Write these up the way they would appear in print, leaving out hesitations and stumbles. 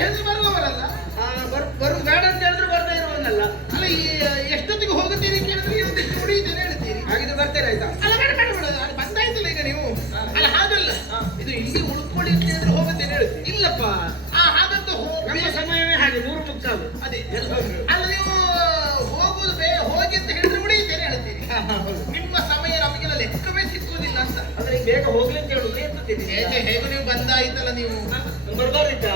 ಹೇಳಿದ್ರೆ ಬರುವವರಲ್ಲ. ಬರು ಬೇಡ ಅಂತ ಹೇಳಿದ್ರೆ ಬರ್ತಾ ಇರುವನಲ್ಲ. ಅಲ್ಲ ಎಷ್ಟೊತ್ತಿಗೆ ಹೋಗುತ್ತೀರಿ ಕೇಳಿದ್ರೆ ಇವತ್ತಿಗೆ ಉಳಿಯುತ್ತೇನೆ ಹೇಳ್ತೀರಿ. ಹಾಗಿದ್ರೆ ಬರ್ತೇನೆ ಆಯ್ತಾ? ಅಲ್ಲ ಬೇಡ ಬೇಡ ಬೇಡ, ಅದು ಬಂದಾಯ್ತಲ್ಲ ಈಗ ನೀವು. ಅಲ್ಲ ಹಾಗಲ್ಲ, ಇದು ಇಲ್ಲಿ ಉಳ್ಕೊಳ್ಳಿ ಅಂತ ಹೇಳಿದ್ರೆ ಹೋಗುತ್ತೇನೆ ಹೇಳ್ತೀರಿ. ಇಲ್ಲಪ್ಪ, ಹಾಗಂತ ನಮ್ಮ ಸಮಯವೇ ಹಾಗೆ 3:30. ಅದೇ ಅಲ್ಲ, ನೀವು ಹೋಗುದು ಹೋಗಿ ಅಂತ ಹೇಳಿದ್ರೆ ಉಳಿಯುತ್ತೇನೆ ಹೇಳ್ತೀರಿ. ನಿಮ್ಮ ಸಮಯ ನಮಗೆಲ್ಲ ಲೆಕ್ಕವೇ ಸಿಕ್ಕುವುದಿಲ್ಲ ಅಂತ. ಅಂದ್ರೆ ಬೇಗ ಹೋಗ್ಲಿ ಅಂತ ಹೇಳುದು ಎತ್ತುತ್ತೀನಿ. ಹೇಗೂ ನೀವು ಬಂದಾಯ್ತಲ್ಲ, ನೀವು ಬರ್ಬಾರಿದ್ದ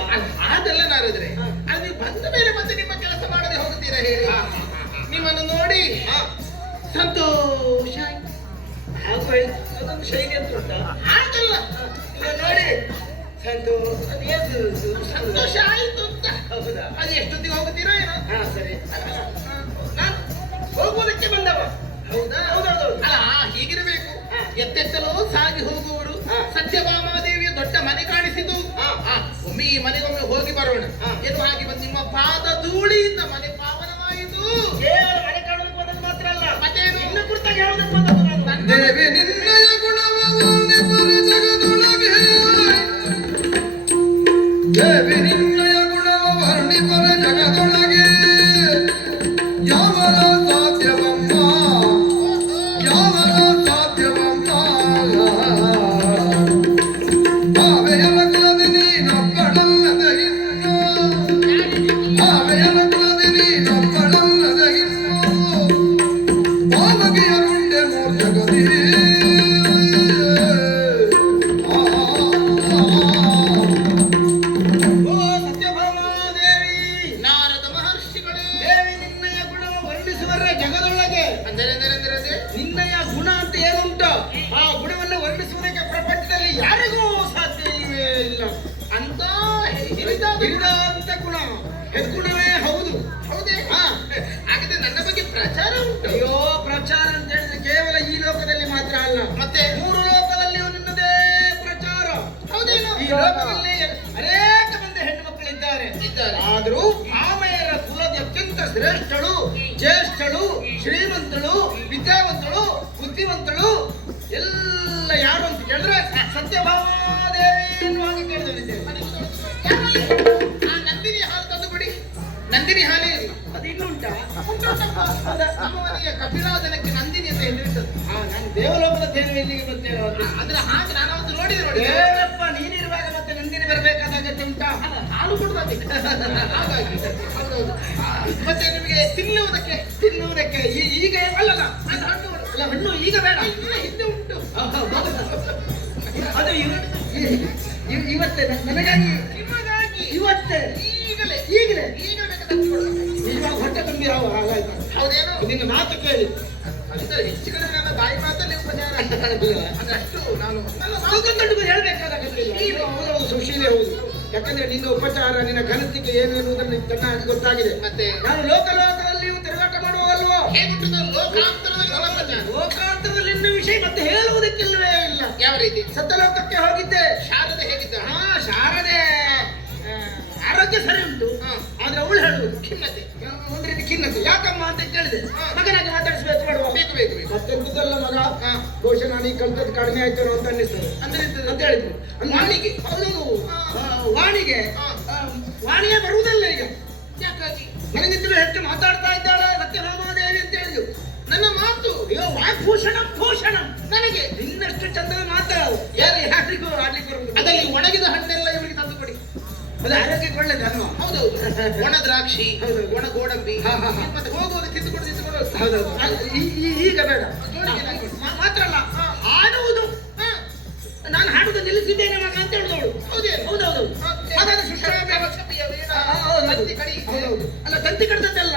ಅದೆಲ್ಲ ನಾರಿದ್ರೆ ಅದು ನೀವು ಬಂದ ಮೇಲೆ ಮತ್ತೆ ನಿಮ್ಮ ಕೆಲಸ ಮಾಡದೆ ಹೋಗುತ್ತೀರಾ ಹೇಳಿ? ನಿಮ್ಮನ್ನು ನೋಡಿ ಸಂತೋಷ ಹಾಗೂ ಅದೊಂದು ಶೈಲಿ ಅಂತ ಉಂಟಾ? ಹಾಗಲ್ಲ, ನೋಡಿ ಸಂತೋಷ ಆಯ್ತು ಅಂತ. ಹೌದಾ? ಅದು ಎಷ್ಟೊತ್ತಿಗೆ ಹೋಗುತ್ತೀರೋ ಏನೋ. ಸರಿ, ನಾನು ಹೋಗುವುದಕ್ಕೆ ಬಂದವ. ಹೌದಾ? ಹೌದೌದು. ಅಲ್ಲ ಹೀಗಿರಬೇಕು. ಎತ್ತೆತ್ತಲೋ ಸಾಗಿ ಹೋಗುವರು. ಸತ್ಯಭಾಮಾದೇವಿಯ ದೊಡ್ಡ ಮನೆ ಕಾಣಿಸಿತು. ಒಮ್ಮೆ ಈ ಮನೆಗೊಮ್ಮೆ ಹೋಗಿ ಬರೋಣ. ಏನು ಹಾಗೆ ಬಂದು ನಿಮ್ಮ ಪಾದ ಧೂಳಿಯಿಂದ ಮನೆ ಪಾವನವಾಯಿತು. ಮನೆ ಕಾಣೋದಕ್ಕೆ ಬಂದದ್ದು ಮಾತ್ರ ಅಲ್ಲ, ಮತ್ತೇನು ಇನ್ನು ಕುರಿತಾಗಿ ಹೇಳೋದಕ್ಕೆ ಬಂದದ್ದು ನಾನು. ದೇವಿ ನಿನ್ನಯ ಗುಣವನ್ನೇ ಜಗದೊಳಗೆ, ದೇವಿ ನಿನ್ನಯ ಗುಣವ ವರ್ಣಿಪರ ಜಗದೊಳಗೆ, ಯಾವನ ಸಾಧ್ಯವಮ್ಮ, ಯಾವನ ಸಾಧ್ಯವಮ್ಮ, ಭಾವೆಯಲಗ್ನದೆ ನೀನೊಬ್ಬಳಲ್ಲದ ಇನ್ನು, ಭಾವೆಯಲಗ್ನದೆ ನೀನೊಬ್ಬಳಲ್ಲದ ಇನ್ನು, ಭಾವಗಿಯರುಂಡೆ ಮೂರ್ಜಗದಿ. ನಿನ್ನಯ ಗುಣ ಅಂತ ಏನುಂಟು, ಆ ಗುಣವನ್ನು ವರ್ಣಿಸುವುದಕ್ಕೆ ಪ್ರಪಂಚದಲ್ಲಿ ಯಾರಿಗೂ ಸಾಧ್ಯ ಇಲ್ಲವೇ ಇಲ್ಲ ಅಂತ ಹಿರಿದಾಂತ ಗುಣ. ಹೆಗ್ಗುಣವೇ ಹೌದು. ಹೌದೇ? ಹಾಗಾದ್ರೆ ನನ್ನ ಬಗ್ಗೆ ಪ್ರಚಾರ ಉಂಟು. ಅಯ್ಯೋ, ಪ್ರಚಾರ ಅಂತ ಹೇಳಿದ್ರೆ ಕೇವಲ ಈ ಲೋಕದಲ್ಲಿ ಮಾತ್ರ ಅಲ್ಲ, ಮತ್ತೆ 3 ಲೋಕದಲ್ಲಿಯೂ ನಿನ್ನದೇ ಪ್ರಚಾರ. ಹೌದೇನು? ಈ ಲೋಕದಲ್ಲಿ ಅನೇಕ ಮಂದಿ ಹೆಣ್ಣು ಮಕ್ಕಳಿದ್ದಾರೆ. ಆದರೂ ಮಾಮೆಯರ ಕುಲದ ಅತ್ಯಂತ ಶ್ರೇಷ್ಠಳು, ಜ್ಯೇಷ್ಠಳು, ಶ್ರೀಮಂತಳು, ವಿದ್ಯಾವಂತಳು, ಬುದ್ಧಿವಂತಳು ಎಲ್ಲ ಯಾರು ಅಂತ ಕೇಳಿದ್ರೆ ಸತ್ಯಭಾಮಾದೇವಿ ಎನ್ನುವಾಗಿ ಕೇಳಿದ್ದೇವೆ. ನಂದಿನಿ ಹಾಲು ತಂದು ಕೊಡಿ. ನಂದಿನಿ ಹಾಲೇ ಇಲ್ಲ, ಅದು ಇನ್ನುಂಟಾ? ನಮ್ಮ ಮನೆಯ ಕಪಿಲಾದನಕ್ಕೆ ನಂದಿನಿ ಅಂತ ಹೇಳಿರ್ತದೆ. ನಾನು ದೇವಲೋಕದ ದೇವಿ ಇಲ್ಲಿಗೆ ಬರ್ತೇನೆ. ಅದ್ರ ಹಾಗೆ ನಾನು ಅವತ್ತು ನೋಡಿ ದೇವಪ್ಪ ನೀನಿರುವಾಗ ಮತ್ತೆ ನಂದಿನಿ ಬರಬೇಕಾದ ಅಗತ್ಯ ಉಂಟಾ? ಹಾಲು ಕೊಡುದು ಅದಕ್ಕೆ. ಹಾಗಾಗಿ ಹೌದೌದು. ಮತ್ತೆ ನಿಮಗೆ ತಿನ್ನುವುದಕ್ಕೆ ಈಗ ಅಲ್ಲಲ್ಲ, ಅದು ಹಣ್ಣು ಅಲ್ಲ, ಹಣ್ಣು ಈಗ ಬೇಡ, ಇಲ್ಲ ಹಿಂದೆ ಉಂಟು. ಅದು ಇವತ್ತೇ ನನಗಾಗಿ, ನಿಮಗಾಗಿ ಇವತ್ತೇ, ಈಗಲೇ ಈಗಲೇ ಇವಾಗ ಹೊಟ್ಟೆ ತುಂಬಿ ಹಾಗಾಯ್ತು. ಹೌದೇನು? ನಿನ್ನ ಮಾತು ಕೇಳಿ ಹೆಚ್ಚು ಕಡೆ ನನ್ನ ಬಾಯಿ ಮಾತಲ್ಲಿ ಉಪಚಾರ ಅದಷ್ಟು ನಾನು ಹೇಳ್ಬೇಕಾದ ಹೌದೌದು, ಸುಶೀಲೆ ಹೌದು. ಯಾಕಂದ್ರೆ ನಿನ್ನ ಉಪಚಾರ, ನಿನ್ನ ಘನತೆಗೆ ಏನು ಎನ್ನುವುದನ್ನು ಚೆನ್ನಾಗಿ ಗೊತ್ತಾಗಿದೆ. ಮತ್ತೆ ನಾನು ಲೋಕಲೋಕದಲ್ಲಿಯೂ ತಿರುಗಾಟ ಮಾಡುವಲ್ವೋ? ಹೇಗುಂಟು ಲೋಕಾಂತರದಲ್ಲಿ ಒಳಪಚಾರ. ಲೋಕಾಂತರದಲ್ಲಿ ಇನ್ನು ವಿಷಯ ಮತ್ತೆ ಹೇಳುವುದಕ್ಕಿಲ್ಲವೇ ಇಲ್ಲ. ಯಾವ ರೀತಿ? ಸತ್ಯಲೋಕಕ್ಕೆ ಹೋಗಿದ್ದೆ. ಶಾರದೆ ಹೇಗಿದ್ದ? ಶಾರದೆ ಆರೋಗ್ಯ ಸರಿ ಉಂಟು, ಆದ್ರೆ ಅವಳು ಹೇಳುವುದು ಖಿನ್ನತೆ, ಒಂದು ರೀತಿ ಖಿನ್ನತೆ. ಯಾಕಮ್ಮ ಅಂತ ಕೇಳಿದೆ. ಮಗನಾಗಿ ಮಾತಾಡಿಸ್ಬೇಕು ಮಾಡುವ. ಬೇಕು ಬೇಕು ಬೇಕು. ಮತ್ತೆಂತದಲ್ಲ ಮಗ, ಬಹುಶಃ ನಾನು ಈ ಕಲ್ತದ್ದು ಕಡಿಮೆ ಆಯ್ತು ಅಂತ ಅನ್ನಿಸ್ತದೆ ಅಂದ್ರೆ ಅಂತ ಹೇಳಿದ್ರು. ವಾಣಿಗೆ? ಹೌದು, ವಾಣಿಗೆ ವಾಣಿಯೇ ಬರುವುದಲ್ಲ ಈಗ. ಯಾಕಾಗಿ? ನನಗಿಂತಲೂ ಹೆಚ್ಚು ಮಾತಾಡ್ತಾ ಇದ್ದಾಳೆ ಸತ್ಯಭಾಮಾದೇವಿ ಅಂತ ಹೇಳಿದ್ರು. ನನ್ನ ಮಾತು ಅಯ್ಯೋ, ವಾಗ್ಭೂಷಣಂ ಭೂಷಣಂ. ನನಗೆ ಇನ್ನಷ್ಟು ಚಂದದ ಮಾತಾಡು, ಯಾರಿಗೂ ಆಡ್ಲಿಕ್ಕೆ ಬರುವುದು. ಅದರಲ್ಲಿ ಒಣಗಿದ ಹಣ್ಣೆಲ್ಲ ಇವರಿಗೆ ತಂದು ಕೊಡಿ. ಅದು ಆರೋಗ್ಯಕ್ಕೆ ಒಳ್ಳೆದಲ್ವಾ? ಹೌದೌದು. ಒಣ ದ್ರಾಕ್ಷಿ, ಒಣ ಗೋಡಂಬಿ, ಮತ್ತೆ ಹೋಗುವಾಗ ತಿಂದುಕೊಂಡು ಹೌದೌದು. ಈಗ ಬೇಡ, ಮಾತ್ರ ಅಲ್ಲ ಹಾಡುವುದು. ನಾನು ಹಾಡುವುದು ನಿಲ್ಲಿಸಿದ್ದೇನೆ ಮಗ ಅಂತ ಹೇಳಿದವಳು. ಹೌದೌದು. ಅಲ್ಲ, ತಂತಿ ಕಡ್ದದ್ದಲ್ಲ,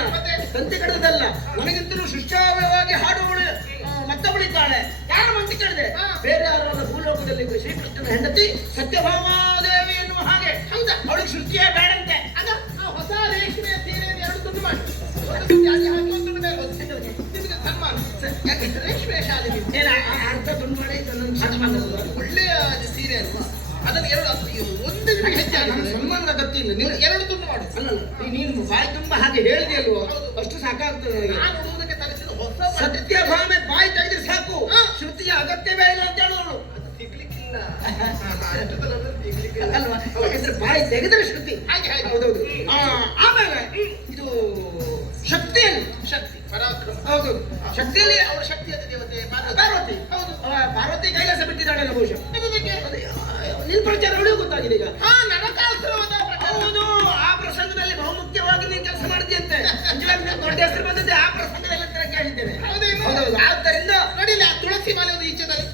ತಂತಿ ಕಡ್ದದ್ದಲ್ಲ. ನನಗಿಂತಲೂ ಸುಶ್ರಾವ್ಯವಾಗಿ ಹಾಡುವವಳು ಮತ್ತೊಬ್ಬಳಿದ್ದಾಳೆ. ಯಾರ ಮಂತಿ ಕೇಳಿದೆ? ಬೇರೆ ಯಾರನ್ನ ಭೂಲೋಕದಲ್ಲಿ ಶ್ರೀಕೃಷ್ಣನ ಹೆಂಡತಿ ಸತ್ಯಭಾಮಾದೇವಿ ಎನ್ನುವ ಹಾಗೆ. ಹೌದಾ? ಅವಳಿಗೆ ಸೃಷ್ಟಿಯೇ ಬೇಡಂತೆ. ಅದ ಹೊಸ ರೇಷ್ಮೆಯ ಸೀರೆಯನ್ನು 2 ತುಂಡು ಮಾಡಿ ಹಾಕಿ ಒಂದು ತುಂಡು ಮೇಲೆ ನಿಮಗೆ ಸನ್ಮಾನ. ಯಾಕಂದ್ರೆ ರೇಷ್ಮೆಯ ಶಾಲೆ ಅರ್ಧ ತುಂಡು ಮಾಡಿ ಒಳ್ಳೆಯ ಸೀರೆ ಅಲ್ವಾ? ಅದನ್ನು 2 ಒಂದು ನಿಮಗೆ ಹೆಚ್ಚಾಗಿ ಸಂಬಂಧ ಗೊತ್ತಿಲ್ಲ. ನೀವು 2 ತುಂಡು ಮಾಡಿ. ಅಲ್ಲಲ್ಲ, ನೀನು ಬಾಯಿ ತುಂಬಾ ಹಾಗೆ ಹೇಳಿದೆ ಅಲ್ವೋ, ಅಷ್ಟು ಸಾಕಾಗ್ತದೆ ನನಗೆ. ನಾನು ಉಡುವುದಕ್ಕೆ ತರಿಸಿದ ಹೊಸ ಸತ್ಯಭಾಮೆ ಬಾಯಿ ತೆಗೆದ್ರೆ ಸಾಕು, ಶ್ರುತಿಯ ಅಗತ್ಯವೇ ಇಲ್ಲ ಅಂತ ಹೇಳೋಳು. ಅದು ಸಿಗ್ಲಿಕ್ಕಿಲ್ಲ. ಇಲ್ಲ ಅಷ್ಟೊತ್ತಲ್ಲ ತೆಗಿಲಿಕ್ಕೆ ಇಲ್ಲ. ಅಲ್ವಾ ಯಾಕಂದ್ರೆ ಬಾಯಿ ತೆಗೆದ್ರೆ ಶ್ರುತಿ. ಹಾಗೆ ಹಾಗೆ ಹೌದೌದು. ಆಮೇಲೆ ಇದು ಶಕ್ತಿಯಲ್ಲಿ ಶಕ್ತಿ ಪರಾಕ್ರಮ. ಹೌದು ಶಕ್ತಿಯಲ್ಲಿ ಅವರ ಶಕ್ತಿಯಾದ ದೇವತೆ ಪಾರ್ವತಿ. ಹೌದು. ಪಾರ್ವತಿ ಕೈಲಾಸ ಬಿಟ್ಟಿದ್ದಾಳಲ್ಲ ಬಹುಶಃ. ಇದಕ್ಕೆ ನಿನ್ ಪ್ರಚಾರ ಒಳ್ಳೆ ಗೊತ್ತಾಗಿದೆ ಈಗ. ನರಕಾಸುರವಾದ ಹೌದು ಆ ಪ್ರಸಂಗದಲ್ಲಿ ಬಹುಮುಖ್ಯವಾಗಿ ನೀನು ಕೆಲಸ ಮಾಡಿದ್ಯಂತೆ. ನಿಜವಾಗಿ ನಿನಗೆ ದೊಡ್ಡ ಹೆಸರು ಬಂದಿದ್ದೆ ಆ ಪ್ರಸಂಗದಲ್ಲಿ ಅಂತ ಕೇಳಿದ್ದೇನೆ. ಹೌದೇನು? ಹೌದೌದು. ಆದ್ದರಿಂದ ನೋಡಿಲ್ಲ ಆ ತುಳಸಿ ಮಾಲೆ ಒಂದು ಈಚೆದಲ್ಲಿ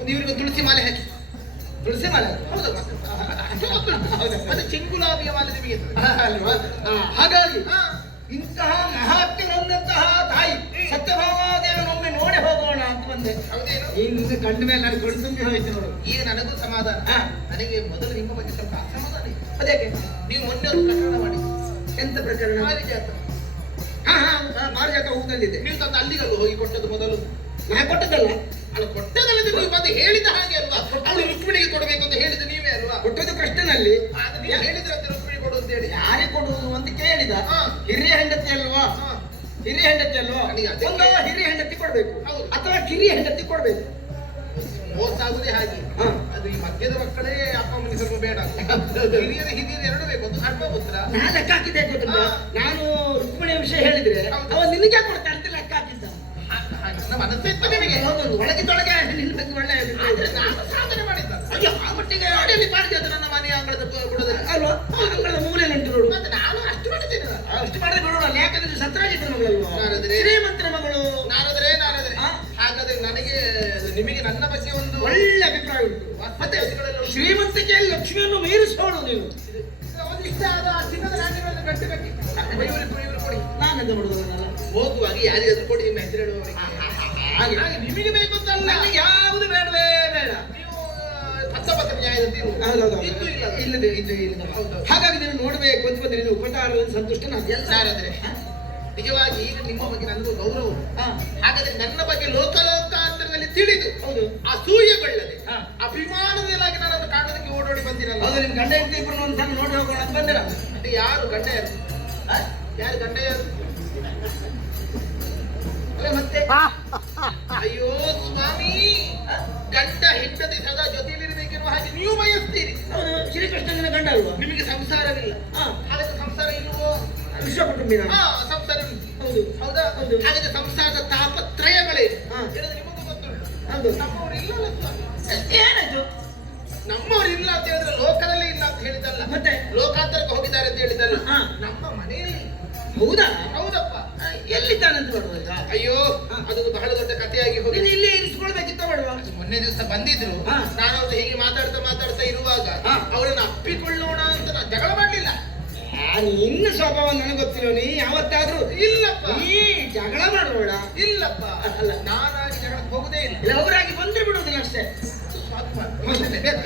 ಒಂದು ಇವರಿಗೆ ತುಳಸಿ ಮಾಲೆ ಹಾಕಿ ತುಳಸಿ ಮಾಲೆ ಹೌದು ಅದು ಚೆಂಗುಲಾಬಿಯ ಮಾಲೆ ನಿಮಗೆ ಅಲ್ವಾ? ಹಾಗಾಗಿ ಹಾ. ಇಂತಹ ಮಹಾತ್ಮರಂತಹ ತಾಯಿ ಸತ್ಯಭಾಮಾದೇವನೊಮ್ಮೆ ನೋಡಿ ಹೋಗೋಣ ಅಂತ ಬಂದೆ. ಹೌದೇನು? ಇನ್ನು ಕಂಡ ಮೇಲೆ ನಾನು ಕೊಡು ತುಂಬಿ ಹೋಯ್ತು ನೋಡು. ಈಗ ನನಗೂ ಸಮಾಧಾನ. ಹಾ. ನನಗೆ ಮೊದಲು ನಿಮ್ಮ ಬಗ್ಗೆ ಸ್ವಲ್ಪ ಅಸಮಾಧಾನ ಇದೆ. ಅದೇಕೆ? ನೀವು ಮೊನ್ನೆ ಒಂದು ಪ್ರಕರಣ ಮಾಡಿ ಎಂತ ಪ್ರಕರಣ? ಮಾರಿಜಾತ. ಮಾರುಜಾತ ಹೂ ತಂದಿದ್ದೆ. ನೀವು ತಂದು ಅಲ್ಲಿಗಲ್ವ ಹೋಗಿ ಕೊಟ್ಟದ್ದು ಮೊದಲು? ನಾ ಕೊಟ್ಟದ್ದಲ್ಲ. ಅಲ್ಲ ಕೊಟ್ಟದಲ್ಲದೆ ನೀವು ಬಂದು ಹೇಳಿದ ಹಾಗೆ ಅಲ್ವಾ? ಅವಳು ರುಕ್ಮಿಣಿಗೆ ಕೊಡಬೇಕು ಅಂತ ಹೇಳಿದ ನೀವೇ ಅಲ್ವಾ? ಕೊಟ್ಟದ್ದು ಕೃಷ್ಣನಲ್ಲಿ. ಆಗ ನೀವು ಹೇಳಿದ್ರಂತೆ ರುಕ್ಮಿಣಿ ಕೊಡು ಅಂತ ಹೇಳಿ. ಯಾರಿಗೆ ಕೊಡುವುದು ಅಂತ ಕೇಳಿದ. ಹಾ. ಹಿರಿಯ ಹೆಂಡತಿ ಅಲ್ವಾ? ಹಾ. ಹಿರಿಯ ಹೆಂಡತಿ ಅಲ್ವಾ? ನನಗೆ ಅದಕ್ಕೆ- ಒಂದು ಹಿರಿಯ ಹೆಂಡತಿ ಕೊಡ್ಬೇಕು ಹೌದು. ಅಥವಾ ಕಿರಿಯ ಹೆಂಡತಿ ಕೊಡ್ಬೇಕು. ಮೋಸ ಆಗುದೇ ಹಾಗೆ. ಹಾ. ಅದು ಈ ಮಧ್ಯದ ಮಕ್ಕಳೇ ಅಪ್ಪ ಅಮ್ಮನಿಗೆ ಸ್ವಲ್ಪ ಬೇಡ. ಹಿರಿಯರು ಎರಡು ಬೇಕು. ಒಂದು ಹಡ್ಮ ಪುತ್ರ. ನಾ ಲೆಕ್ಕ ಹಾಕಿದ್ದೆ ಗೊತ್ತಿಲ್ಲ. ಹಾ. ನಾನು ರುಕ್ಮಿಣಿಯ ವಿಷಯ ಹೇಳಿದ್ರೆ ಹೌದು. ಅವ ನಿನಗೆ ಕೊಡ್ತಾನೆ ಅಂತ ಲೆಕ್ಕ ಹಾಕಿದ್ದ. ನನ್ನ ಮನಸ್ಸು ಇತ್ತು ನಿಮಗೆ. ಹೌದೌದು. ಒಳಗಿದ್ದೊಳಗೆ ನಿನ್ನ ಬಗ್ಗೆ ಒಳ್ಳೆ ಅಭಿಪ್ರಾಯ ಆದ್ರೆ ಇದೆ. ನಾನು ಸಾಧನೆ ಮಾಡಿದ್ದ. ಅಯ್ಯೋ ಆ ಮಟ್ಟಿಗೆ ಅಡಿಯಲ್ಲಿ ಪಾರಿಜಾತ ನನ್ನ ಮನೆಯ ಅಂಗಳದ ಕೊಡೋದಿಲ್ಲ. ಅಲ್ವಾ? ಅಂಗಳದ ಮೂಲೆಯಲ್ಲಿ ಉಂಟು ನೋಡು. ಮತ್ತೆ ನಾನು ಅಷ್ಟು ಮಾಡಿದ್ದೇನೆ. ಅಷ್ಟು ಮಾಡಿದ್ರೆ ಬಿಡೋಣ. ಯಾಕಂದ್ರೆ ಸತ್ರಾಜಿತ್ರ ಮಗಳಲ್ವಾ? ನಾರದರೆ. ಶ್ರೀಮಂತರ ಮಗಳು. ನಾರದರೆ ಹಾ. ಹಾಗಾದ್ರೆ ನನಗೆ ನಿಮಗೆ ನನ್ನ ಬಗ್ಗೆ ಒಂದು ಒಳ್ಳೆ ಅಭಿಪ್ರಾಯ ಉಂಟು. ಮತ್ತೆ ಶ್ರೀಮಂತಿಕೆಯಲ್ಲಿ ಲಕ್ಷ್ಮಿಯನ್ನು ಮೀರಿಸೋಳು ನೀನು. ಇಷ್ಟ ಆದ ಆ ಚಿನ್ನದ ನಾಣ್ಯಗಳನ್ನು ಕಟ್ಟಬೇಕು. ಇವರು ಕೊಡಿ. ನಾನೆಂತ ಮಾಡುವುದಲ್ಲ. ಹೋಗುವಾಗ ಯಾರಿಗಾದ್ರೂ ಕೊಡಿ ನಿಮ್ಮ ಹೆಸರು ಹೇಳುವವರಿಗೆ. ಹಾಗೆ ನಿಮಗೆ ಬೇಕು ಅಂತಲ್ಲ. ನನಗೆ ಯಾವುದು ಬೇಡವೇ ಬೇಡ. ನೀವು ಹತ್ತೊಂಬತ್ತರ ನ್ಯಾಯದಂತೆ ಇರುವುದು. ಹೌದೌದು. ಇದ್ದು ಇಲ್ಲ. ಇಲ್ಲದೆ ಇದು ಇಲ್ಲ. ಹೌದು. ಹಾಗಾಗಿ ನೀನು ನೋಡ್ಬೇಕು ಅಂತ ಬಂದ್ರೆ ನೀನು ಉಪಚಾರವನ್ನು ಸಂತುಷ್ಟ ನಾರದರೆ ನಿಜವಾಗಿ ಈಗ ನಿಮ್ಮ ಬಗ್ಗೆ ನನಗೂ ಗೌರವ ಉಂಟು. ಹಾಗಾದ್ರೆ ನನ್ನ ಬಗ್ಗೆ ಲೋಕಾಂತರದಲ್ಲಿ ತಿಳಿದು ಹೌದು. ಅಸೂಯೆಗೊಳ್ಳದೆ ಹಾ. ಅಭಿಮಾನದಲ್ಲಾಗಿ ನನ್ನನ್ನು ಕಾಣೋದಕ್ಕೆ ಓಡೋಡಿ ಬಂದಿರಲ್ಲ. ಹೌದು. ನಿಮ್ ಗಂಡ ಹೆಂಡತಿ ಇಬ್ಬರು ಒಂದು ಸಲ ನೋಡಿ ಹೋಗೋಣ ಅಂತ ಬಂದಿರ. ಅದು ಯಾರು ಗಂಡ ಯಾರು? ಯಾರು ಗಂಡ ಯಾರು? ಅಲ್ಲ ಮತ್ತೆ ಅಯ್ಯೋ ಸ್ವಾಮಿ, ಗಂಡ ಹೆಂಡತಿ ಸದಾ ಜೊತೆಯಲ್ಲಿರಬೇಕೆನ್ನುವ ಹಾಗೆ ನೀವು ಬಯಸ್ತೀರಿ. ಹೌದು. ಶ್ರೀಕೃಷ್ಣನ ಗಂಡ ಅಲ್ವಾ? ನಿಮಗೆ ಸಂಸಾರವಿಲ್ಲ. ಹಾ. ಹಾಗಾದ್ರೆ ಸಂಸಾರ ಇಲ್ವೋ? ವಿಶ್ವ ಕುಟುಂಬಿನ. ಹಾ, ಸಂಸಾರ ಉಂಟು. ಹೌದು. ಹೌದಾ? ಹೌದು. ಹಾಗಾದ್ರೆ ಸಂಸಾರದ ತಾಪತ್ರಯಗಳೇ ಹಾ. ಹೇಳೋದು ನಿಮಗೂ ಗೊತ್ತುಂಟು. ಹೌದು. ನಮ್ಮವರು ಇಲ್ಲಲ್ಲ ಸ್ವಾಮಿ. ಏನಾಯ್ತು? ನಮ್ಮವರು ಇಲ್ಲ ಅಂತ ಹೇಳಿದ್ರೆ ಲೋಕದಲ್ಲೇ ಇಲ್ಲ ಅಂತ ಹೇಳಿದಲ್ಲ, ಮತ್ತೆ ಲೋಕಾಂತರಕ್ಕೆ ಹೋಗಿದ್ದಾರೆ ಅಂತ ಹೇಳಿದಲ್ಲ. ಹಾ. ನಮ್ಮ ಮನೆಯಲ್ಲಿ. ಹೌದಾ? ಹೌದಪ್ಪ. ಎಲ್ಲಿದ್ದಾನಂತ ಮಾಡುವಾಗ? ಅಯ್ಯೋ, ಅದು ಬಹಳ ದೊಡ್ಡ ಕಥೆಯಾಗಿ ಹೋಗಿ. ನೀನು ಇಲ್ಲಿ ಇರಿಸ್ಕೊಳ್ಬೇಕಿತ್ತ ಬೇಡವಾ? ಮೊನ್ನೆ ದಿವಸ ಬಂದಿದ್ರು. ಹಾ. ನಾನು ಅವ್ರು ಹೀಗೆ ಮಾತಾಡ್ತಾ ಇರುವಾಗ ಹಾ. ಅವಳನ್ನು ಅಪ್ಪಿಕೊಳ್ಳೋಣ ಅಂತ ನಾನು ಜಗಳ ಮಾಡ್ಲಿಲ್ಲ. ನಿನ್ನ ಸ್ವಭಾವ ನನಗೆ ಗೊತ್ತಿಲ್ಲ. ನೀ ಯಾವತ್ತಾದ್ರೂ ಇಲ್ಲಪ್ಪ. ನೀ ಜಗಳ ಮಾಡಬೇಡ. ಇಲ್ಲಪ್ಪ. ಅಲ್ಲ. ನಾನಾಗಿ ಜಗಳಕ್ಕೆ ಹೋಗುದೇ ಇಲ್ಲ. ಇಲ್ಲ, ಅವರಾಗಿ ಬಂದ್ರೆ ಬಿಡುವುದಿಲ್ಲ ಅಷ್ಟೇ.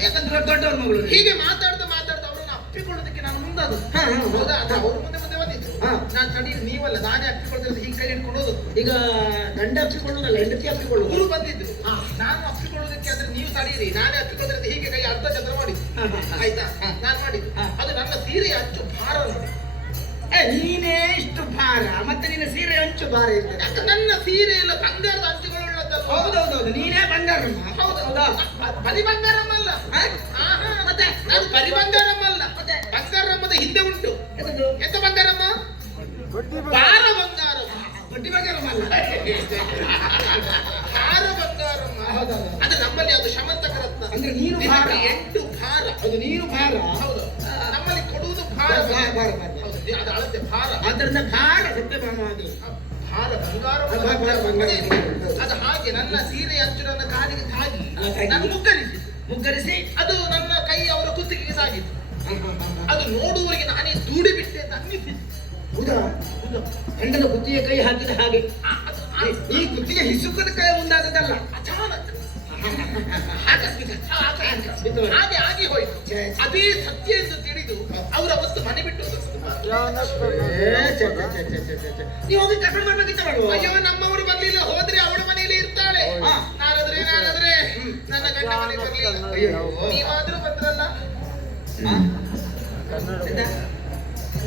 ಯಾಕಂದ್ರೆ ದೊಡ್ಡವ್ರ ಮಗಳು. ಹೀಗೆ ಮಾತಾಡ್ತಾ ಅವರನ್ನು ಅಪ್ಪಿಕೊಳ್ಳೋದಕ್ಕೆ ನಾನು ಮುಂದಾದ. ಹಾ, ಹಾ, ಹಾ. ಹೌದಾ? ಅವರು ಮುಂದೆ ಬಂದಿದ್ರು. ಹಾ. ನಾನು ತಡಿ, ನೀವಲ್ಲ, ನಾನೇ ಅಪ್ಪಿಕೊಳ್ತಿರೋದು. ಹೀಗೆ ಕೈ ಹಿಡ್ಕೊಂಡು ಹೋದು. ಈಗ ಗಂಡ ಅಪ್ಪಿಕೊಳ್ಳುವುದಲ್ಲ, ಹೆಂಡತಿ ಅಪ್ಪಿಕೊಳ್ಳುವುದು. ಗುರು ಬಂದಿದ್ರು. ನಾನು ಅಪ್ಪಿಕೊಳ್ಳೋದಕ್ಕೆ ಆದ್ರೆ ನೀವು ತಡೀರಿ, ನಾನೇ ಅಪ್ಪಿಕೊಳ್ಳೋದ್ರಿಂದ ಹೀಗೆ ಕೈ ಅರ್ಧ ಚಂದ್ರ ಮಾಡಿದ್ದು. ಆಯ್ತಾ? ನಾನು ಮಾಡಿದ್ದು. ಅದು ನನ್ನ ಸೀರೆಯ ಅಂಚು ಭಾರ ನೋಡಿ. ನೀನೇ ಇಷ್ಟು ಭಾರ, ಮತ್ತೆ ನಿನ್ನ ಸೀರೆ ಅಂಚು ಭಾರ ಇರ್ತದೆ. ಯಾಕೆ ನನ್ನ ಸೀರೆ ಎಲ್ಲ ಬಂಗಾರದ ಅಂಚುಗಳುಳ್ಳದಲ್ಲ? ಹೌದೌದೌದು. ನೀನೇ ಬಂಗಾರಮ್ಮ. ಹೌದಾ? ಬರಿ ಬಂಗಾರಮ್ಮ ಅಲ್ಲ. ಆಹಾ. ಮತ್ತೆ ನಾನು ಬರಿ ಬಂಗಾರಮ್ಮ ಅಲ್ಲ. ಮತ್ತೆ ಬಂಗಾರಮ್ಮದ ಹಿಂದೆ ಉಂಟು. ಎಂತದು? ಎಂತ ಬಂಗಾರಮ್ಮ? ಬಾರ ಬಂಗಾರಮ್ಮ. ಬಡ್ಡಿ ಬಂಗಾರಮ್ಮ ಅಲ್ಲ. ಭಾರ ಬಂಗಾರಮ್ಮ. ಹೌದೌದು. ಅಂದ್ರೆ ನಮ್ಮಲ್ಲಿ ಅದು ಶಮಂತಕ ರತ್ನ. ಅಂದ್ರೆ ನೀನು ಭಾರ. 8 ಭಾರ. ಅದು ನೀನು ಭಾರ. ಹೌದು. ನಮ್ಮಲ್ಲಿ ಕೊಡುವುದು ಭಾರ. ಭಾರ. ಹೌದು. ಅದು ಅಳತೆ ಭಾರ. ಆದ್ದರಿಂದ ಭಾರ ಸತ್ಯಭಾಮಾದೇವಿ. ಭಾರ ಬಂಗಾರ. ಅದು ಹಾಗೆ ನನ್ನ ಸೀರೆ ಅಂಚು ನನ್ನ ಕಾಲಿಗೆ ತಾಗಿ ನಾನು ಮುಗ್ಗರಿಸಿ ಅದು ನನ್ನ ಕೈ ಅವರ ಕುತ್ತಿಗೆಗೆ ಸಾಗಿತ್ತು. ಅದು ನೋಡುವವರಿಗೆ ನಾನೇ ದೂಡಿ ಬಿಟ್ಟೆ ಅಂತ ಅನ್ನಿಸಿತು. ಹೌದಾ? ಗಂಡನ ಕುತ್ತಿಗೆ ಕೈ ಹಾಕಿದ ಹಾಗೆ ಈ ಕುತ್ತಿಗೆ ಹಿಸುಕದ ಕೈ ಮುಂದಾದದಲ್ಲ. ಅಚಾನಕ್ ಹಾಗೆ ಆಗಿ ಹೋಯ್ತು. ಅದೇ ಸತ್ಯ ಎಂದು ತಿಳಿದು ಅವರು ಅವತ್ತು ಮನೆ ಬಿಟ್ಟು ನೀವು ಹೋಗಿ ಕರ್ಕೊಂಡು ಬರ್ಬೇಕಿತ್ತ ಮಾಡುವ? ಅಯ್ಯೋ, ನಮ್ಮವರು ಬರ್ಲಿಲ್ಲ. ಹೋದ್ರೆ ಅವಳ ಮನೆಯಲ್ಲಿ ಇರ್ತಾಳೆ. ನಾನಾದ್ರೆ ನನ್ನ ಗಂಡ ಮನೆಗೆ ಬರ್ಲಿಲ್ಲ. ನೀವಾದ್ರೂ ಬಂದ್ರಲ್ಲ.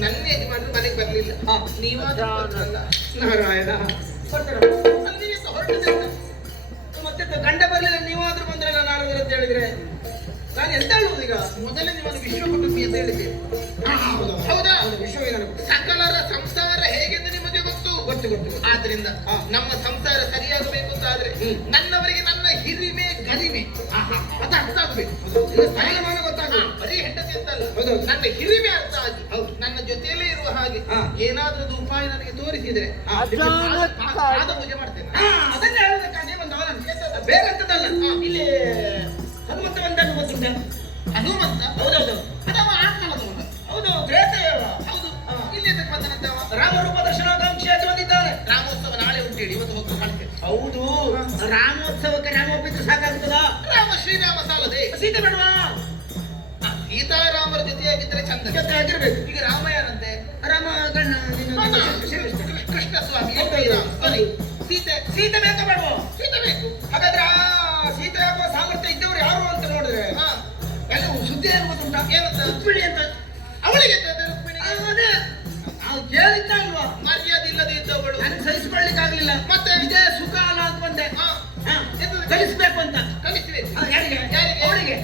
ನನ್ನ ಯಜಮಾನ್ರು ಮನೆಗೆ ಬರ್ಲಿಲ್ಲ. ನೀವಾದ್ರೂ ಬಂದ್ರಲ್ಲ. ನಾರಾಯಣ. ಅಲ್ಲಿ ನೀವೆಂತ ಹೊರಟಿದ್ದೆ? ಮತ್ತೆ ಗಂಡ ಬರ್ಲಿಲ್ಲ, ನೀವಾದ್ರೂ ಬಂದ್ರಲ್ಲ ನಾರದರು ಅಂತ ಹೇಳಿದ್ರೆ ನಾನು ಎಂತ ಹೇಳುವುದು ಈಗ? ಮೊದಲೇ ನಿಮ್ಮನ್ನು ವಿಶ್ವ ಕುಟುಂಬಿ ಅಂತ ಹೇಳಿದೆ. ಹೌದಾ? ವಿಶ್ವವೇ ನನಗೆ ಸಕಲರ ಸಂಸಾರ ಹೇಗೆಂದು ನಿಮಗೆ ಗೊತ್ತು. ಗೊತ್ತು. ಆದ್ರಿಂದ ನಮ್ಮ ಸಂಸಾರ ಸರಿಯಾಗಬೇಕು ಅಂತಾದ್ರೆ ನನ್ನವರಿಗೆ ನನ್ನ ಹಿರಿಮೆ ಗರಿಮೆ ಅದು ಅರ್ಥ ಆಗ್ಬೇಕು. ಸ್ಥಾನಮಾನ ಗೊತ್ತಾಗಬೇಕು. ಬರೀ ಹೆಂಡತಿ ಅಂತಲ್ಲ, ಹೌದೌದು. ನನ್ನ ಹಿರಿಮೆ ಅರ್ಥ ಆಗಿ ಹೌದು. ನನ್ನ ಜೊತೆಯಲ್ಲೇ ಇರುವ ಹಾಗೆ ಹಾ. ಏನಾದ್ರೂ ಉಪಾಯ ನನಗೆ ತೋರಿಸಿದ್ರೆ ಪಾದ ಪೂಜೆ ಮಾಡ್ತೇನೆ. ಅದನ್ನ ಹೇಳೋದಕ್ಕಾಗಿ ಬಂದವ ನಾನು. ಬೇರೆ ಅಂತದಲ್ಲ. ಇಲ್ಲಿ ಹನುಮಂತ ಬಂದನ್ನು ಗೊತ್ತುಂಟ? ಹನುಮಂತ ಹೌದೌದು. ಅದವ ಆತ್ಮನದವನು. ಹೌದು, ತ್ರೇತೆಯವ. ಹೌದು. ಇಲ್ಲಿ ಎಂತಕ್ಕೆ ಬಂದನಂತವ? ರಾಮರೂಪ ದರ್ಶನಾಕಾಂಕ್ಷಿಯಾಗಿ ಬಂದಿದ್ದಾರೆ. ರಾಮೋತ್ಸವ ನಾಳೆ ಉಂಟೇಳಿ ಇವತ್ತು ಹೋಗಿ ಕಾಣ್ತೇನೆ. ಹೌದು, ರಾಮೋತ್ಸವಕ್ಕೆ ರಾಮ ಒಪ್ಪಿದ್ದು ಸಾಕಾಗ್ತದ? ರಾಮ ಶ್ರೀರಾಮ ಸಾಲದೆ ಸೀತೆ ಬೇಡವಾ? ಸೀತಾರಾಮರ ಜೊತೆಯಾಗಿದ್ದರೆ ಚಂದ. ಆಗಿರ್ಬೇಕು. ಈಗ ರಾಮ ಯಾರಂತೆ? ರಾಮ ಗಣ್ಣ ಕೃಷ್ಣ ಸ್ವಾಮಿ. ಹೌದು. ಸರಿ. ಸೀತೆ ಸೀತೆ ಬೇಕಾ ಬೇಡವಾ? ಸೀತೆ ಬೇಕು. ಹಾಗಾದ್ರೆ ಆ ಸೀತೆ ಆಗುವ ಸಾಮರ್ಥ್ಯ ಇದ್ದವರು ಯಾರು ಅಂತ ನೋಡಿದ್ರೆ ಎಲ್ಲ ಸುದ್ದಿ ಏನು ಗೊತ್ತುಂಟ? ಏನಂತ? ರುಕ್ಮಿಣಿ ಅಂತ. ಅವಳಿಗೆ ಎಂತದ್ದು ರುಕ್ಮಿಣಿಗೆ? ಅದೇ ನಾವು ಕೇಳಿದ್ದ ಅಲ್ವಾ? ಮರ್ಯಾದೆ ಇಲ್ಲದೆ ಇದ್ದವಳು. ನನಗೆ ಸಹಿಸಿಕೊಳ್ಳಿಕ್ಕೆ ಆಗ್ಲಿಲ್ಲ. ಮತ್ತೆ ಇದೇ ಸುಖ ಅಲ್ಲ ಅಂತ ಬಂದೆ. ಎಂತದ್ದು? ಕಲಿಸ್ಬೇಕು ಅಂತ. ಕಲಿಸ್ಬೇಕು. ಯಾರಿಗೆ? ಯಾರಿಗೆ? ಅವಳಿಗೆ.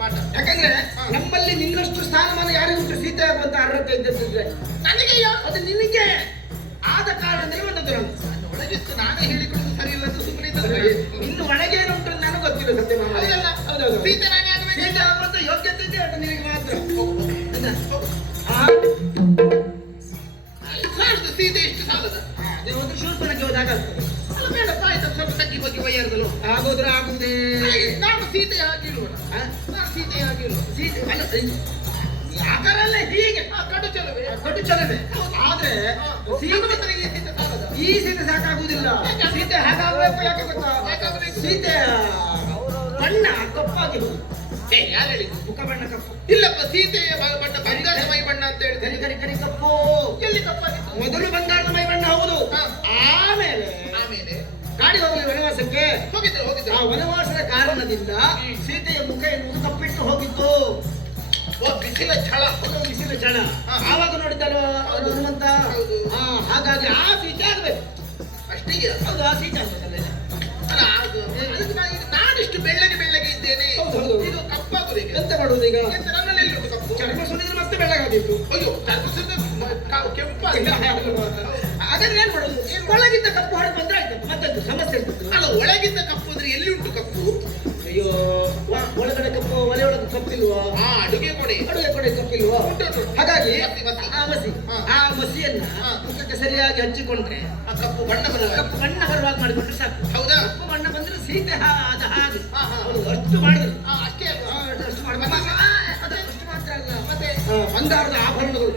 ಪಾಠ. ಯಾಕಂದ್ರೆ ನಮ್ಮಲ್ಲಿ ನಿನ್ನಷ್ಟು ಸ್ಥಾನಮಾನ ಯಾರಿಗೂ ಉಂಟು ಸೀತೆ ಆಗುವಂತ ಅರ್ಹತೆ ಇದ್ದಿದ್ರೆ ನನಗೆ ಅದು ನಿನಗೆ ಆದ ಕಾರಣದಲ್ಲಿ ಬಂದದ್ದು ನಾನು. ಒಳಗಿತ್ತು ನಾನೇ ಹೇಳಿಕೊಡುದು ಸರಿ ಇಲ್ಲ ಅಂತ ಸುಮ್ಮನೆ ಇದ್ದದ್ದು. ಇನ್ನು ಒಳಗೆ ಏನುಂಟು ನನಗೆ ಗೊತ್ತಿಲ್ಲ ಸತ್ಯ ಮಾಮ. ಹೌದಲ್ಲ? ಹೌದೌದು. ಸೀತೆ ನಾನೇ ಆಗಬೇಕು. ಸೀತೆ ಆಗುವಂತ ಯೋಗ್ಯತೆ ಇದೆ ಅದು ನಿನಗೆ ಮಾತ್ರ. ಸಾಲದು ಸೀತೆ ಎಷ್ಟು ಸಾಲದ? ಅದೇ ಒಂದು ಶೂರ್ಪನಕ್ಕೆ ಹೋದಾಗ ಆಗ್ತದೆ. ಅಲ್ಲ ಬೇಡಪ್ಪ, ಆಯ್ತು ಸ್ವಲ್ಪ ತಗ್ಗಿ ಬಗ್ಗೆ ಬಯ್ಯಾರ್ದಲು. ಆಗೋದ್ರೆ ಆಗುವುದೇ. ನಾನು ಸೀತೆ ಆಗಿಲ್ವ? ನಾನು ಸೀತೆ ಆಗಿಲ್ವ? ಸೀತೆ ಅಲ್ಲ ಯಾಕರಲ್ಲ ಹೀಗೆ ಕಡು ಚಲವೇ? ಕಟ್ಟು ಚಲವೆ. ಆದ್ರೆ ಹನುಮಂತನಿಗೆ ಸೀತೆ ಸಾಲದ? ಈ ಸೀತೆ ಸಾಕಾಗುವುದಿಲ್ಲ. ಸೀತೆ ಹಾಗಾಗಬೇಕು. ಯಾಕೆ ಗೊತ್ತಾ? ಸೀತೆಯ ಬಣ್ಣ ಕಪ್ಪಾಗಿ ಹೋಗುದು. ಯಾರು ಹೇಳಿದ್ದು? ಮುಖ ಬಣ್ಣ ಕಪ್ಪು. ಇಲ್ಲಪ್ಪ, ಸೀತೆಯ ಬಣ್ಣ ಬಂಗಾರದ ಮೈ ಬಣ್ಣ ಅಂತ ಕರಿ ಹೇಳ್ತಾರೆ. ಕರಿ ಕರಿ ಕಪ್ಪು. ಎಲ್ಲಿ ಕಪ್ಪಾಗಿತ್ತು? ಮೊದಲು ಬಂಗಾರದ ಮೈ ಬಣ್ಣ ಹೌದು. ಆಮೇಲೆ ಆಮೇಲೆ ಗಾಡಿ ಹೋಗಲಿ ವನವಾಸಕ್ಕೆ. ಹೋಗಿದ್ರು. ಆ ವನವಾಸದ ಕಾರಣದಿಂದ ಸೀತೆಯ ಮುಖ ಎನ್ನುವುದು ಕಪ್ಪಿಟ್ಟು ಹೋಗಿತ್ತು. ಓ, ಬಿಸಿಲ ಛಳ. ಬಿಸಿಲು ಜನ ಆವಾಗ ನೋಡಿದ್ದಲ್ವ ಹನುಮಂತ. ಹಾಗಾಗಿ ಆ ಸೀತೆ ಆಗ್ಬೇಕು. ಅಷ್ಟೇ. ಹೌದು, ಆ ಸೀತೆ ಆಗ್ಬೇಕಲ್ಲ. ಅಲ್ಲ, ಅದಕ್ಕೆ ನಾನಿಷ್ಟು ಬೆಳ್ಳಗೆ ಇದ್ದೇನೆ. ಹೌದು. ಇದು ಕಪ್ಪಾಗುದು. ಎಂತ ಮಾಡುವುದು ಈಗ? ಎಂತ ನನ್ನಲ್ಲಿ ಇರುವುದು ಕಪ್ಪು? ಚರ್ಮ ಸುಲಿದ್ರೆ ಮತ್ತೆ ಬೆಳ್ಳಗಾದೀತು. ಅಯ್ಯೋ, ಚರ್ಮಿಸಿದ ಕೆಂಪಾಗಿದೆ. ಅದನ್ನ ಏನ್ ಮಾಡುದು? ಒಳಗಿದ್ದ ಕಪ್ಪು ಹೊರಗೆ ಬಂದ್ರೆ ಆಯ್ತು. ಮತ್ತೊಂದು ಸಮಸ್ಯೆ ಇರ್ತದೆ. ಅಲ್ಲ, ಒಳಗಿದ್ದ ಕಪ್ಪು ಅಂದ್ರೆ ಎಲ್ಲಿ ಉಂಟು ಕಪ್ಪು? ಅಯ್ಯೋ, ಒಳಗಡೆ ಕಪ್ಪು, ಒಲೆಯೊಳಗೆ ಕಪ್ಪಿಲ್ವಾ? ಅಡುಗೆ ಕೊಡೆ. ಅಡುಗೆ ಕೊಡೆ ಕಪ್ಪಿಲ್ವಾ? ಹಾಗಾಗಿ ಮಸಿ. ಆ ಮಸಿಯನ್ನ ಮುಖಕ್ಕೆ ಸರಿಯಾಗಿ ಹಚ್ಚಿಕೊಂಡ್ರೆ ಆ ಕಪ್ಪು ಬಣ್ಣ ಬರುವ. ಕಪ್ಪು ಬಣ್ಣ ಬರುವಾಗ ಮಾಡಿಕೊಂಡ್ರೆ ಸಾಕು. ಹೌದಾ? ಕಪ್ಪು ಬಣ್ಣ ಬಂದ್ರೆ ಸೀತೆ ಅದ ಹಾಗೆ. ಹಾ. ಹೌದು, ಅಷ್ಟು ಮಾಡಿದ್ರು. ಅಷ್ಟೇ ಅಲ್ವಾ? ಅಷ್ಟು ಮಾಡ್ಬೇಕು. ಅಷ್ಟು ಮಾತ್ರ ಅಲ್ಲ, ಮತ್ತೆ ಬಂಗಾರದ ಆಭರಣಗಳು.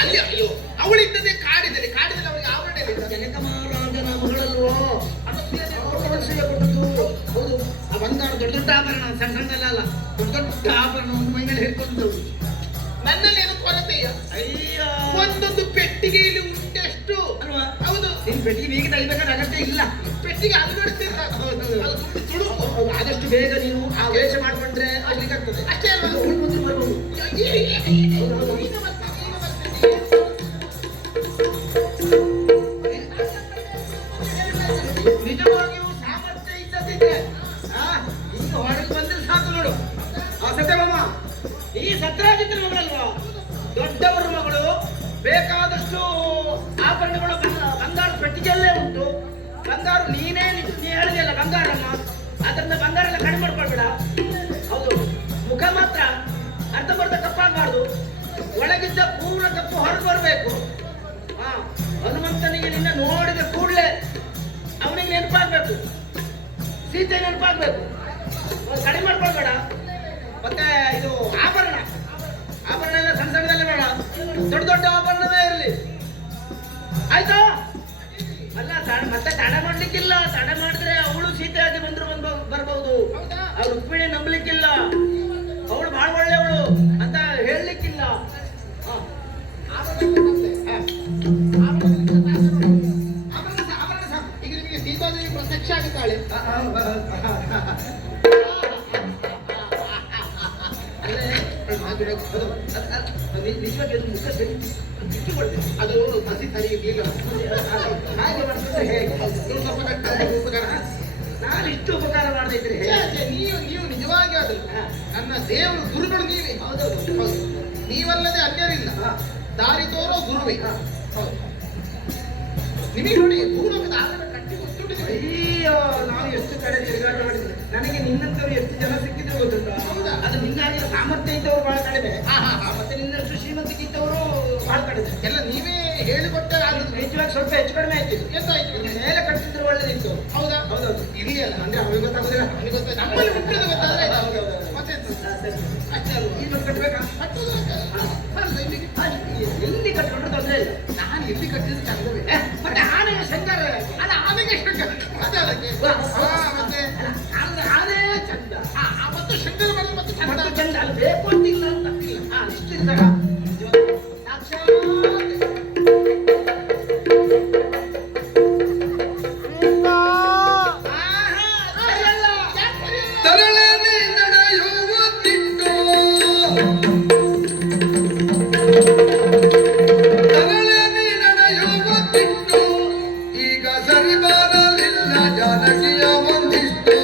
ಅಲ್ಲಿ ಅಯ್ಯೋ, ಅವಳಿದ್ದದೆ ಕಾಡಿದಲ್ಲಿ ಅವಳಿಗೆ ಆವರಣ ಇಲ್ಲ. ಜನಕ ಮಹಾರಾಜನ ಮಗಳಲ್ವೋ ಅನಸೂಯ ಕೊಟ್ಟದ್ದು. ಹೌದು, ಆ ಬಂಗಾರ ದೊಡ್ಡ ದೊಡ್ಡ ಆಭರಣ, ಸಣ್ಣ ಸಣ್ಣ ಅಲ್ಲ, ದೊಡ್ಡ ದೊಡ್ಡ ಆಭರಣವನ್ನು ಮೈ ಮೇಲೆ ಹಿಡ್ಕೊಂಡು. ನನ್ನಲ್ಲಿ ಏನು ಕೊರತೆಯ? ಅಯ್ಯೋ, ಒಂದೊಂದು ಪೆಟ್ಟಿಗೆಯಲ್ಲಿ ಉಂಟೆಷ್ಟು ಅಲ್ವಾ? ಹೌದು. ನಿನ್ ಪೆಟ್ಟಿಗೆ ಬೀಗ ತಳಿಬೇಕಾದ ಅಗತ್ಯ ಇಲ್ಲ. ಪೆಟ್ಟಿಗೆ ಅಲುಗಡಿಸಿದ್ರೆ ಸಾಕು. ಅದು ತುಂಬಿ ತುಳುಕು. ಆದಷ್ಟು ಬೇಗ ನೀವು ಆ ವೇಷ ಮಾಡ್ಕೊಂಡ್ರೆ ಆಗ್ಲಿಕ್ಕೆ ಆಗ್ತದೆ. ಅಷ್ಟೇ ಅಲ್ವಾ? ಮುಂದೆ ಬರ್ಬೋದು. ಈಗ ಬರ್ತೇನೆ. ನಿಜವಾಗಿಯೂ ಸಾಮರ್ಥ್ಯ ಇದ್ದದಿದ್ರೆ ಈಗ ಹೊರಗೆ ಬಂದ್ರೆ ಸಾಕು ನೋಡು. ಆ ಸತ್ಯಭಾಮ ಈ ಸತ್ರಾಜಿತ್ರ ಮಗಳಲ್ವಾ? ದೊಡ್ಡವರ ಮಗಳು. ಬೇಕಾದಷ್ಟು ಆಭರಣಗಳು ಬಂಗಾರ ಪೆಟ್ಟಿಗೆಯಲ್ಲೇ ಉಂಟು. ಬಂಗಾರ ನೀ ಹೇಳಿದೆಯಲ್ಲ ಬಂಗಾರಮ್ಮ, ಅದರಿಂದ ಬಂಗಾರ ಎಲ್ಲ ಕಡಿಮೆ ಮಾಡ್ಕೊಳ್ಬೇಡ. ಹೌದು, ಮುಖ ಮಾತ್ರ ಅರ್ಧಬರ್ಧ ಕಪ್ಪಾಗಬಾರ್ದು. ಒಳಗಿದ್ದ ಪೂರ್ಣ ಕಪ್ಪು ಹೊರಗೆ ಬರಬೇಕು. ಹನುಮಂತನಿಗೆ ನಿನ್ನ ನೋಡಿದ ಕೂಡಲೇ ಅವನಿಗೆ ನೆನಪಾಗ್ಬೇಕು, ಸೀತೆ ನೆನಪಾಗ್ಬೇಕು. ಕಡಿಮೆ ಮಾಡ್ಕೊಳ್ಬೇಡ. ಮತ್ತೆ ಇದು ಆಭರಣ ಎಲ್ಲ ಸಣ್ಣ ಸಣ್ಣದಲ್ಲೇ ಬೇಡ, ದೊಡ್ಡ ದೊಡ್ಡ ಆಭರಣವೇ ಇರಲಿ. ಆಯ್ತಾ? ಅಲ್ಲ, ಮತ್ತೆ ತಡ ಮಾಡ್ಲಿಕ್ಕಿಲ್ಲ. ತಡ ಮಾಡಿದ್ರೆ ಅವಳು ಸೀತೆಯಾಗಿ ಬರ್ಬಹುದು. ಅವ್ಳು ರುಕ್ಮಿಣಿ ನಂಬಲಿಕ್ಕಿಲ್ಲ. ಅವಳು ಬಹಳ ಒಳ್ಳೆಯವಳು ಅಂತ ಹೇಳಲಿಕ್ಕಿಲ್ಲ. ಈಗ ನಿಮಗೆ ಸೀತಾದೇವಿ ಪ್ರತ್ಯಕ್ಷ ಆಗಿದ್ದಾಳೆ. ನಿಜವಾಗಿ ಮುಖ ಅದು ಮಸಿ ಸರಿ ಇರ್ಲಿಲ್ಲ. ಹಾಗೆ ಮಾಡಿದ್ರೆ ಹೇಗೆ? ಸ್ವಲ್ಪ ನಾನು ಇಷ್ಟು ಉಪಕಾರ ಮಾಡದೇ ಇದ್ರೆ ಛೇ, ಛೇ, ನೀವು ನಿಜವಾಗಿ ಆದ್ರು ನನ್ನ ದೇವರು ಗುರುಗಳು ನೀವೇ. ಹೌದೌದು. ಹೌದು. ನೀವಲ್ಲದೆ ಅನ್ಯರಿಲ್ಲ. ದಾರಿ ತೋರೋ ಗುರುವೇ. ಹೌದು. ನಿಮಗೆ ನೋಡಿ ಭೂಲೋಕದ ಆಧಾರ ಕಟ್ಟಿ ಗೊತ್ತುಂಟು. ಅಯ್ಯೋ, ನಾವು ಎಷ್ಟು ಕಡೆ ತಿರುಗಾಟ ಮಾಡಿದ್ರೆ ನನಗೆ ನಿನ್ನಂತವ್ರು ಎಷ್ಟು ಜನ ಸಿಕ್ಕಿದ್ರು ಗೊತ್ತುಂಟು. ಹೌದಾ? ಅದು ನಿನ್ನಾಗಿನ ಸಾಮರ್ಥ್ಯ ಇದ್ದವರು ಬಹಳ ಕಡಿಮೆ. ಹಾ. ಮತ್ತೆ ನಿನ್ನಷ್ಟು ಶ್ರೀಮಂತಿಕೆ ಇದ್ದವರು ಬಹಳ ಕಡಿಮೆ. ಎಲ್ಲ ನೀವೇ ಹೇಳಿಕೊಟ್ಟ ಆದದ್ದು. ನಿಜವಾಗಿ ಸ್ವಲ್ಪ ಹೆಚ್ಚು ಕಡಿಮೆ ಆಯ್ತು. ಎಂತಾಯ್ತು? ಮೇಲೆ ಕಟ್ಟಿದ್ರು ಒಳ್ಳೆದಿತ್ತು. ಹೌದಾ? ಹೌದೌದು. ಇದೆಯಲ್ಲ ಅಂದ್ರೆ ಅವ್ರಿಗೆ ಗೊತ್ತಾಗುದಿಲ್ಲ. ನನಗೆ ಗೊತ್ತಾಯ್ತು. ನಮ್ಮಲ್ಲಿ ಹುಟ್ಟಿದ ಗೊತ್ತಾದ್ರೆ ಆಯ್ತು. ಹೌದೌದು. ಮತ್ತೆ ಸರಿ. ಅಷ್ಟೇ ಅಲ್ವಾ? ಈ ಬಂದು ಕಟ್ಟಬೇಕಾ? ಕಟ್ಟುವುದು ಸಾಲದ ಇಲ್ಲಿಗೆ. ಎಲ್ಲಿ ಕಟ್ಕೊಂಡ್ರೆ ತೊಂದರೆ ಇಲ್ಲ. ನಾನು ಎಲ್ಲಿ ಕಟ್ಟಿದ್ರೆ ಚಂದವೇ. ಮತ್ತೆ ಆನೆ ಶಂಕರ ಅಲ್ಲ ಆನೆಗೆ ಎಷ್ಟು ಮತ್ತೆ ಅದಕ್ಕೆ ಮತ್ತೆ ಆನೆ ಚಂದ. ಮತ್ತು ಶಂಕರ ಮಾಡಿದ್ರೆ ಮತ್ತೆ ಚಂದ. ಮತ್ತು ಚಂದ ಅಲ್ಲಿ ಬೇಕು ಅಂತಿಲ್ಲ ಅಂತ. ನಿಶ್ಚಿತ ಸಾಕ್ಷಾತ್ ತರಳನೆ ನಡೆಯುವುದಿಟ್ಟು ತರಳನೆ ನಡೆಯುವುದಿಟ್ಟು ಈಗ ಸರಿ ಬರಲಿಲ್ಲ ಜಾನಕಿಯ ಒಂದಿಷ್ಟು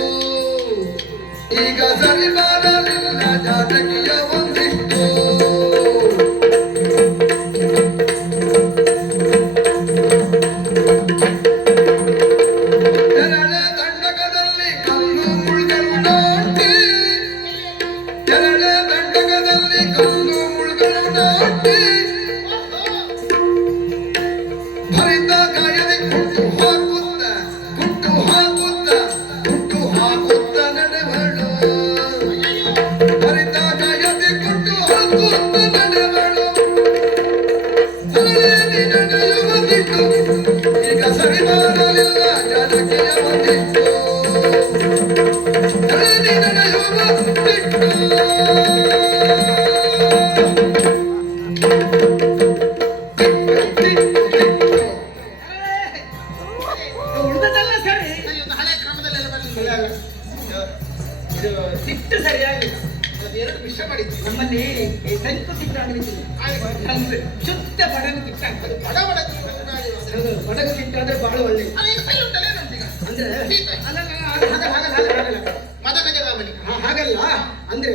ಈಗ ಸರಿ ಬರಲಿಲ್ಲ ಜಾನಕಿಯ ಒಂದಿಷ್ಟು ತೆರಳೆ ದಂಡಕದಲ್ಲಿ ಕಲ್ಲು ಮುಳ್ಗಳು ನಾಟಿ ತೆರಳೆ ದಂಡಕದಲ್ಲಿ ಕಲ್ಲು ಮುಳ್ಗಳು ನಾಟಿ ಭರಿತ ಗಾಯದ ಕುಟ್ಟು ಹಾಕುತ್ತ ನಡೆವಳು ಭರಿತ ಗಾಯದ ಕುಟ್ಟು ಹಾಕುತ್ತ ನಡೆವಳು ತರಳೇಲಿ ನಡೆಯುವುದಿಟ್ಟು ಈಗ ಸರಿ ಮಾಡಲಿಲ್ಲ ಜಾನಕಿಯ ಒಂದಿಟ್ಟು ತರಳೇಲಿ ನಡೆಯುವುದಿಟ್ಟು ಉಳಿದದೆಲ್ಲ ಸರಿ. ಸರಿ, ಒಂದು ಹಳೆ ಕ್ರಮದಲ್ಲೆಲ್ಲ ಬರಲಿಲ್ಲ. ಇದು ಸಿಟ್ಟು ಸರಿಯಾಗಿಲ್ಲ. ಎರಡು ಮಿಶ್ರ ಮಾಡಿದ್ದು. ನಮ್ಮಲ್ಲಿ ಈ ಸಂಕು ತಿಟ್ಟಾಗಿರ್ತೀನಿ. ನಮ್ದು ಶುದ್ಧ ಬಡಗು ತಿಟ್ಟಾಗ್ತದೆ. ಬಡ ಬಡ ತಿಂಗಳು ಬಡಗು ತಿಟ್ಟಾದ್ರೆ ಬಹಳ ಒಳ್ಳೆಯದು. ಅದೇ ಸರಿ ಉಂಟಲ್ಲ ನಮ್ದೀಗ. ಅಂದ್ರೆ ಸೀತೆ. ಹಾಗಲ್ಲ ಮದಗಜ ಗಾಮನಿ. ಹಾಗಲ್ಲ. ಅಂದ್ರೆ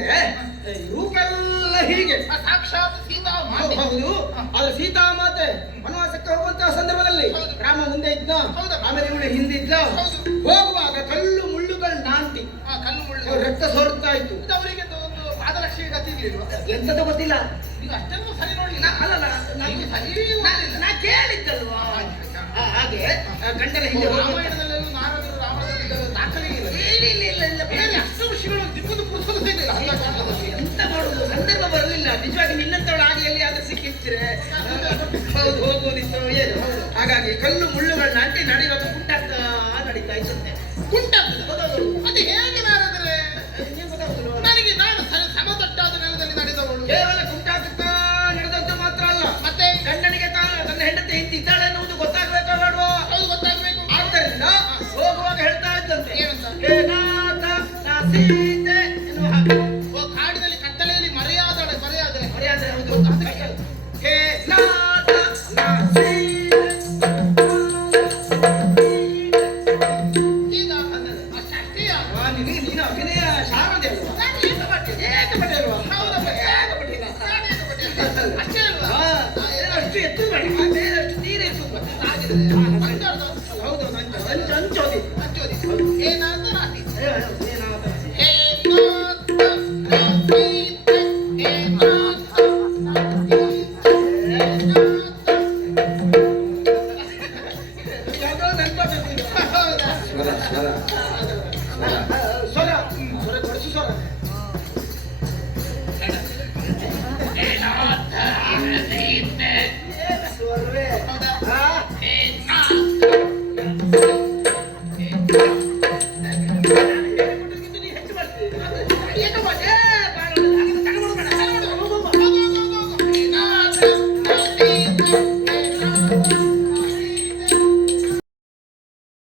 ರೂಪೆಲ್ಲ ಹೀಗೆ. ಸಾಕ್ಷಾತ್ ಸೀತಾ ಮಾತೆ. ಹೌದು. ಅದು ಸೀತಾ ಮಾತೆ ವನವಾಸಕ್ಕೆ ಹೋಗುವಂತಹ ಸಂದರ್ಭದಲ್ಲಿ ಹೌದು. ರಾಮ ಮುಂದೆ ಇದ್ದ, ಹೌದು. ಆಮೇಲೆ ಇವಳು ಹಿಂದಿದ್ದ. ಹೌದು. ಹೋಗುವಾಗ ಕಲ್ಲು ಮುಳ್ಳುಗಳು ನಾಂಟಿ ಕಲ್ಲು ಮುಳ್ಳು ರಕ್ತ ಸೋರ್ತಾ ಇತ್ತು. ಇದು ಅವರಿಗೆ ಒಂದು ಪಾದರಕ್ಷೆಗೆ ಗತಿ ಇರ್ಲಿಲ್ವಾ? ಎಂತದ ಗೊತ್ತಿಲ್ಲ. ನೀವು ಅಷ್ಟನ್ನು ಸರಿ ನೋಡ್ಲಿಲ್ಲ. ಅಲ್ಲಲ್ಲ, ನೀವು ಸರಿ ಓದ್ಲಿಲ್ಲ. ನಾ ಕೇಳಿದ್ದಲ್ವಾ. ಹಾಗೆ ಗಂಡನ ಹಿಂದೆ ಹೋಗುವಾಗ- ರಾಮಾಯಣದಲ್ಲೆಲ್ಲ ನಾರದರು ರಾಮಾಯಣದ ದಾಖಲೆ ಇಲ್ಲ. ಇಲ್ಲ ಬೇರೆ ಅಷ್ಟು ವಿಷಯಗಳು ದಿಬ್ಬದು ಪುಸ್ತಕದ ಇಲ್ಲ. ಅಲ್ಲ ಕಾರಣದಲ್ಲಿ ಎಂತ ಮಾಡುದು, ಸಂದರ್ಭ ಬರಲಿಲ್ಲ. ನಿಜವಾಗಿ ನಿನ್ನಂತವಳು ಆಗಿ ಎಲ್ಲಿಯಾದ್ರೂ ಸಿಕ್ಕಿದ್ರೆ ಹೌದು ಹೋಗುವುದಿತ್ತು ಏನು. ಹಾಗಾಗಿ ಕಲ್ಲು ಮುಳ್ಳುಗಳು ನಾಟಿ ನಡೆಯುವಾಗ ಕುಂಟಾಗ್ತಾ ನಡೀತಾ ಇದ್ದಂತೆ. ಉಂಟಾಗ್ತದೆ. ಮತ್ತೆ ಹೇಗೆ ನಾರದರೆ? ಏನ್ ಗೊತ್ತಾಗುದಿಲ್ವ? ನನಗೆ ನಾನು ಸಮತಟ್ಟಾದ ನೆಲದಲ್ಲಿ ನಡೆದವಳು. ಕೇವಲ ಕುಂಟಾಗ್ತಾ ನಡೆದಂತ ಮಾತ್ರ ಅಲ್ಲ, ಮತ್ತೆ ಗಂಡನಿಗೆ ತನ್ನ ಹೆಂಡತಿ ಹಿಂದಿದ್ದಾಳೆ ಎನ್ನುವುದು ಗೊತ್ತಾಗ್ಬೇಕಾ ಬೇಡವೋ? ಅದು ಗೊತ್ತಾಗ್ಬೇಕು. ಆದ್ದರಿಂದ ಹೋಗುವಾಗ ಹೇಳ್ತಾ ಇದ್ದಂತೆ, ಏನಂತ? ಹೇ ನಾಥ ನಾ ಸೀತೆ ಎನ್ನುವ ಹಾಗೆ. ಓ ಕಾಡಿನಲ್ಲಿ ಕತ್ತಲೆಯಲ್ಲಿ ಮರೆಯಾದಳೆ. ಮರ್ಯಾದೆ ಹೌದು. ಅದು ಕಷ್ಟ. ಹೇ ನಾಥ ನಾ ಸೀತೆ. ಈಗ ಅಷ್ಟೇ. ನೀನು ಅಭಿನಯ ಶಾರದೆ ಅಲ್ವಾ? ನಾನು ಏಕಪಟ್ಟೆ. ಏಕಪಟ್ಟೆ ಅಲ್ವಾ? ಹೌದಪ್ಪ. ಏಕಪಟ್ಟಿನ. ನಾನು ಏಕಪಟ್ಟೆ. ಅಷ್ಟೇ ಅಲ್ವಾ? ಹಾ, ಏನೋ ಅಷ್ಟು ಎತ್ತು ಬೇಡ, ಬೇರೆ ಅಷ್ಟು ತೀರ ಎತ್ತು ಬೇಡ. ಆಗಿದೆ. ಅಂಜಾಡ್ದು. ಹೌದು, ಹಂಚೋದಿ. ಅಂಜೋದಿ. ಏನಾದ ರಾಟಿ. ಏನಾದ ಹೇ ನಾಥ, ಹೇ ಸೀತೆ, ಹೇ ನಾಥ, ಹೇ ಸೀತೆ.